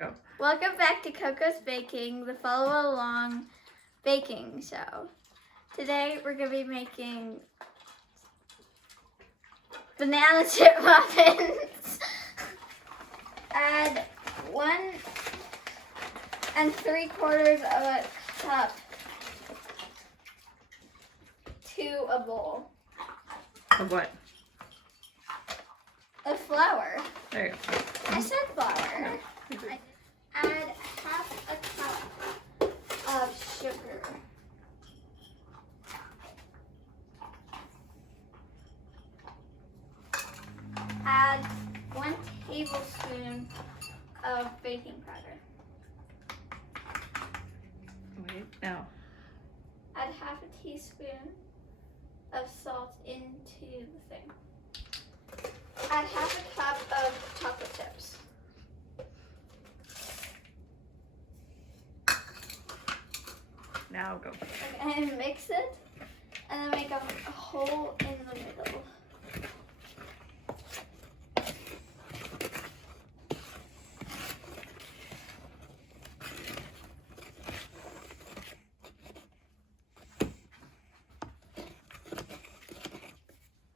Go. Welcome back to Coco's Baking, the follow along baking show. Today we're going to be making banana chip muffins. Add 1 3/4 of a cup to a bowl Of what? of flour. There you go. I said flour. Add half a cup of sugar. Add 1 tablespoon of baking powder. Wait, now. Add half a teaspoon of salt into the thing. Add half a cup of chocolate chips. Now go. Okay, and mix it, and then make a hole in the middle.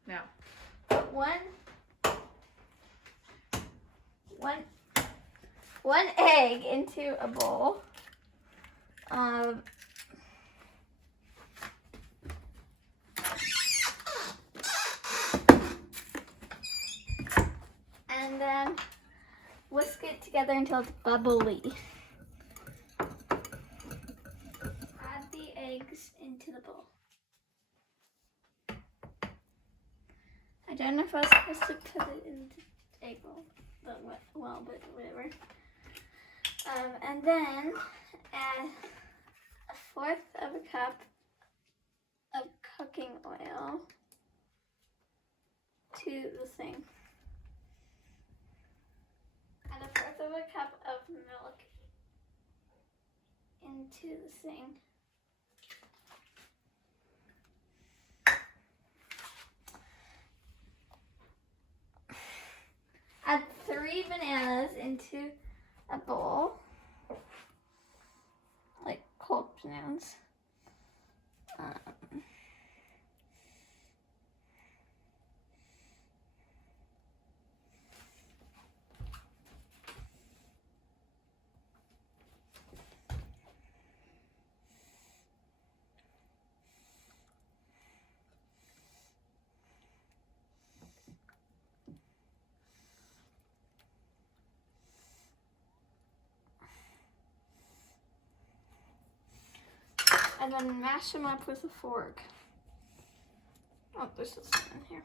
Now. One egg into a bowl. And then whisk it together until it's bubbly. Add the eggs into the bowl. I don't know if I was supposed to put it in the egg bowl, but whatever. And then add 1/4 of a cup of cooking oil to the thing. Add 1/4 of a cup of milk into the thing. Add 3 bananas into a bowl, like cold bananas. And then mash them up with a fork. Oh, there's some in here.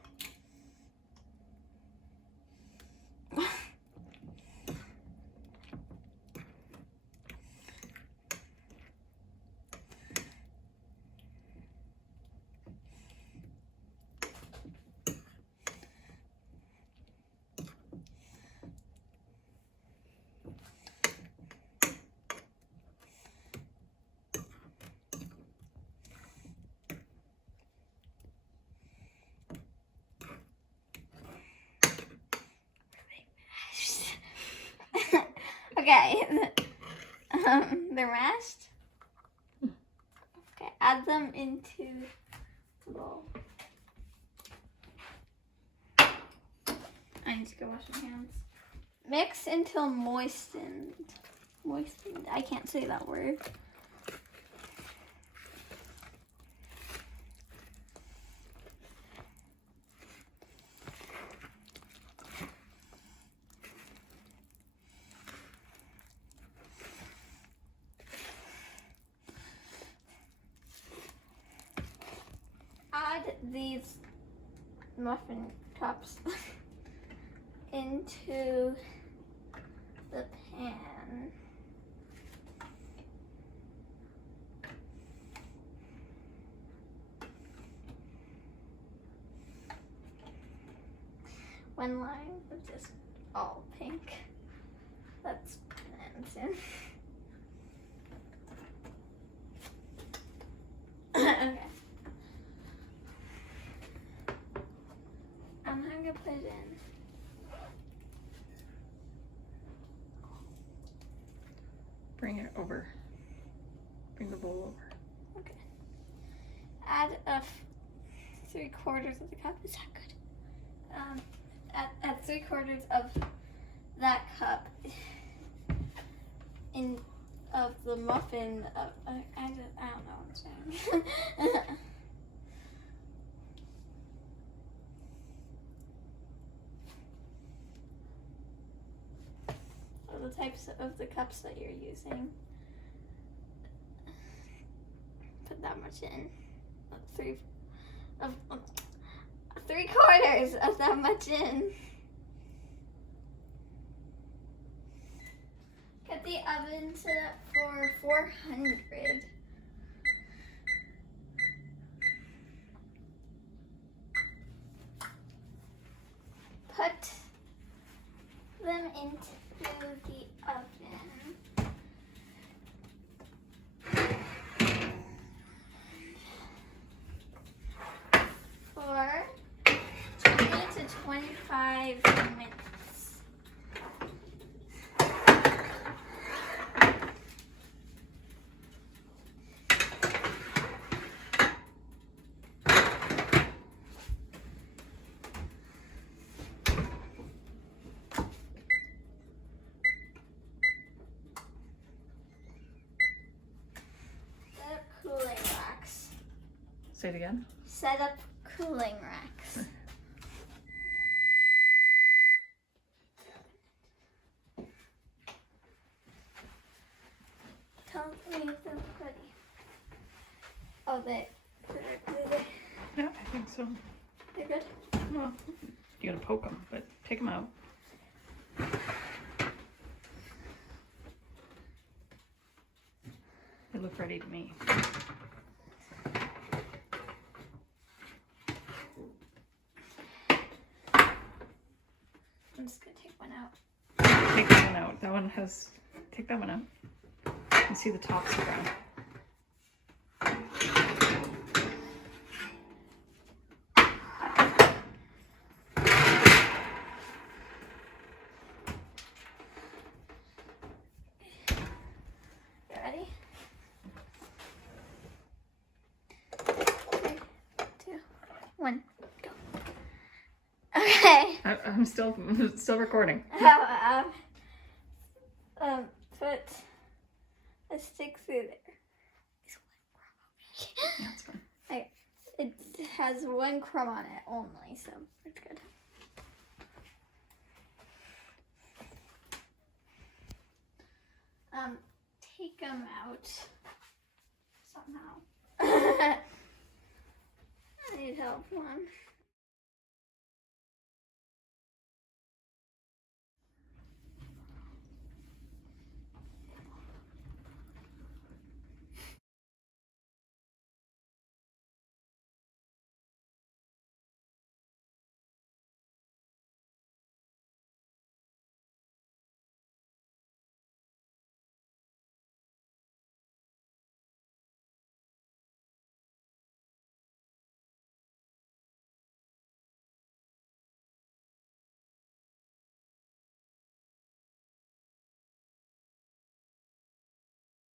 Okay, they're mashed. Okay, add them into the bowl. I need to go wash my hands. Mix until moistened. Moistened. I can't say that word. Add these muffin cups into the pan. One line of just all pink. That's bananas in. Okay. I'm gonna put it in. Bring it over. Bring the bowl over. Okay. Add 3/4 of the cup. Is that good? Add 3/4 of that cup of the muffin. I don't know what I'm saying. The types of the cups that you're using. Put that much in. 3/4 of that much in. Get the oven set up for 400. Put them into the oven for 20 to 25 minutes. Cooling racks. Say it again. Set up cooling racks. Tell me if they're ready. Oh, they're Yeah, I think so. good? Well, you gotta poke them, but take them out. They look ready to me. I'm just gonna take one out. Take that one out. That one has. Take that one out. You can see the tops are brown. You ready? 3, 2, 1, go. Okay. I'm still recording. Put a stick through there. That's fine. It has 1 crumb on it only, so it's good. Take them out somehow. I need help, Mom.